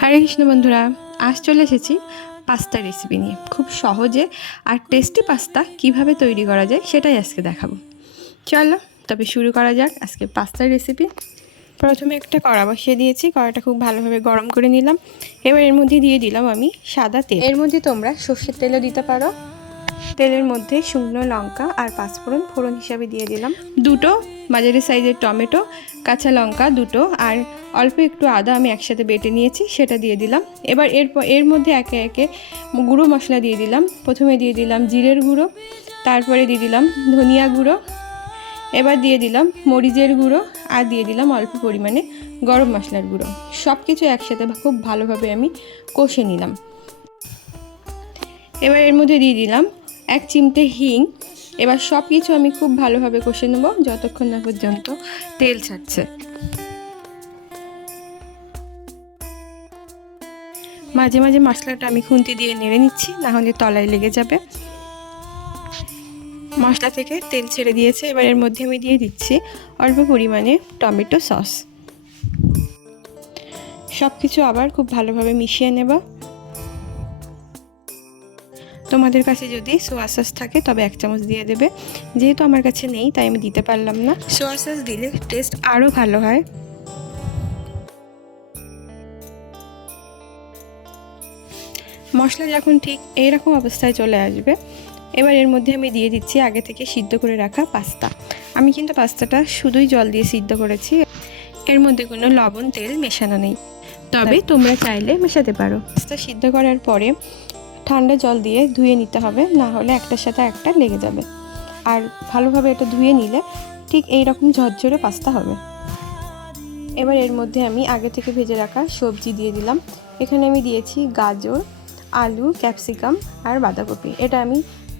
হরে কৃষ্ণ বন্ধুরা, আজ চলে এসেছি পাস্তা রেসিপি নিয়ে। খুব সহজে আর টেস্টি পাস্তা কিভাবে তৈরি করা যায় সেটাই আজকে দেখাবো। চলো তবে শুরু করা যাক আজকে পাস্তার রেসিপি। প্রথমে একটা কড়া বসিয়ে দিয়েছি, কড়াটা খুব ভালোভাবে গরম করে নিলাম। এবার এর মধ্যে দিয়ে দিলাম আমি সাদা তেল। এর মধ্যে তোমরা সর্ষের তেলও দিতে পারো। তেলের মধ্যে শুকনো লঙ্কা আর পাঁচফোড়ন ফোড়ন হিসাবে দিয়ে দিলাম, দুটো মাঝারি সাইজের টমেটো, কাঁচা লঙ্কা দুটো, আর অল্প একটু আদা আমি একসাথে বেটে নিয়েছি সেটা দিয়ে দিলাম। এবার এর মধ্যে একে একে গুঁড়ো মশলা দিয়ে দিলাম। প্রথমে দিয়ে দিলাম জিরের গুঁড়ো, তারপরে দিয়ে দিলাম ধনিয়া গুঁড়ো, এবার দিয়ে দিলাম মরিচের গুঁড়ো, আর দিয়ে দিলাম অল্প পরিমাণে গরম মশলার গুঁড়ো। সব কিছু একসাথে খুব ভালোভাবে আমি কষে নিলাম। এবার এর মধ্যে দিয়ে দিলাম 1 চিমটে হিং। এবার সব কিছু আমি খুব ভালোভাবে কষে নেব যতক্ষণ না পর্যন্ত তেল ছাড়ছে। মাঝে মাঝে মশলাটা আমি খুন্তি দিয়ে নেড়ে নিচ্ছি, না হলে তলায় লেগে যাবে। মশলা থেকে তেল ছেড়ে দিয়েছে। এবার এর মধ্যে আমি দিয়ে দিচ্ছি অল্প পরিমাণে টমেটো সস। সব কিছু আবার খুব ভালোভাবে মিশিয়ে নেব। তোমাদের কাছে যদি সোয়া সস থাকে তবে 1 চামচ দিয়ে দেবে। যেহেতু আমার কাছে নেই তাই আমি দিতে পারলাম না। সোয়া সস দিলে টেস্ট আরও ভালো হয়। মশলা যখন ঠিক এইরকম অবস্থায় চলে আসবে, এবার এর মধ্যে আমি দিয়ে দিচ্ছি আগে থেকে সিদ্ধ করে রাখা পাস্তা। আমি কিন্তু পাস্তাটা শুধুই জল দিয়ে সিদ্ধ করেছি, এর মধ্যে কোনো লবণ তেল মেশানো নেই, তবে তোমরা চাইলে মেশাতে পারো। পাস্তা সিদ্ধ করার পরে ঠান্ডা জল দিয়ে ধুয়ে নিতে হবে, না হলে একটার সাথে একটা লেগে যাবে। আর ভালোভাবে এটা ধুয়ে নিলে ঠিক এই রকম ঝরঝরে পাস্তা হবে। এবার এর মধ্যে আমি আগে থেকে ভেজে রাখা সবজি দিয়ে দিলাম। এখানে আমি দিয়েছি গাজর, আলু, ক্যাপসিকাম আর বাঁধাকপি। এটা আমি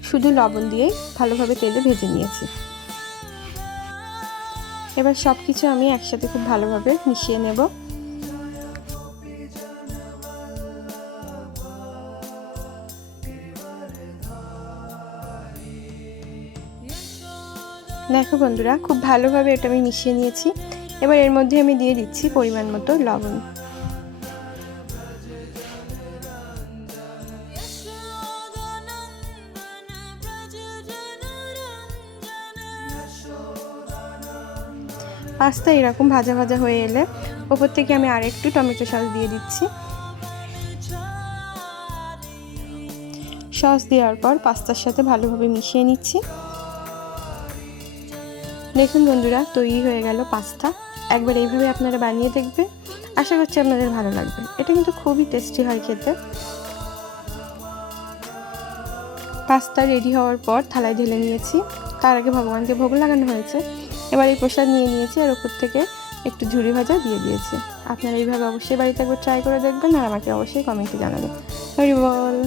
শুধু লবণ দিয়ে ভালোভাবে তেলে ভেজে নিয়েছি। এবার সব কিছু আমি একসাথে খুব ভালোভাবে মিশিয়ে নেব। দেখো বন্ধুরা, খুব ভালোভাবে এটা আমি মিশিয়ে নিয়েছি। এবার এর মধ্যে আমি দিয়ে দিচ্ছি পরিমাণ মতো লবণ। পাস্তা এরকম ভাজা ভাজা হয়ে এলে ওপর থেকে আমি আরেকটু টমেটো সস দিয়ে দিচ্ছি। সস দেওয়ার পর পাস্তার সাথে ভালোভাবে মিশিয়ে নিচ্ছি। দেখুন বন্ধুরা, তৈরি হয়ে গেল পাস্তা। একবার এইভাবে আপনারা বানিয়ে দেখবেন, আশা করছি আপনাদের ভালো লাগবে। এটা কিন্তু খুবই টেস্টি হয় খেতে। পাস্তা রেডি হওয়ার পর থালায় ঢেলে নিয়েছি। তার আগে ভগবানকে ভোগ লাগানো হয়েছে। এবার এই প্রসাদ নিয়ে নিয়েছি আর ওপর থেকে একটু ঝুরি ভাজা দিয়ে দিয়েছি। আপনারা এইভাবে অবশ্যই বাড়িতে একবার ট্রাই করে দেখবেন আর আমাকে অবশ্যই কমেন্টে জানাবেন। হরি বল।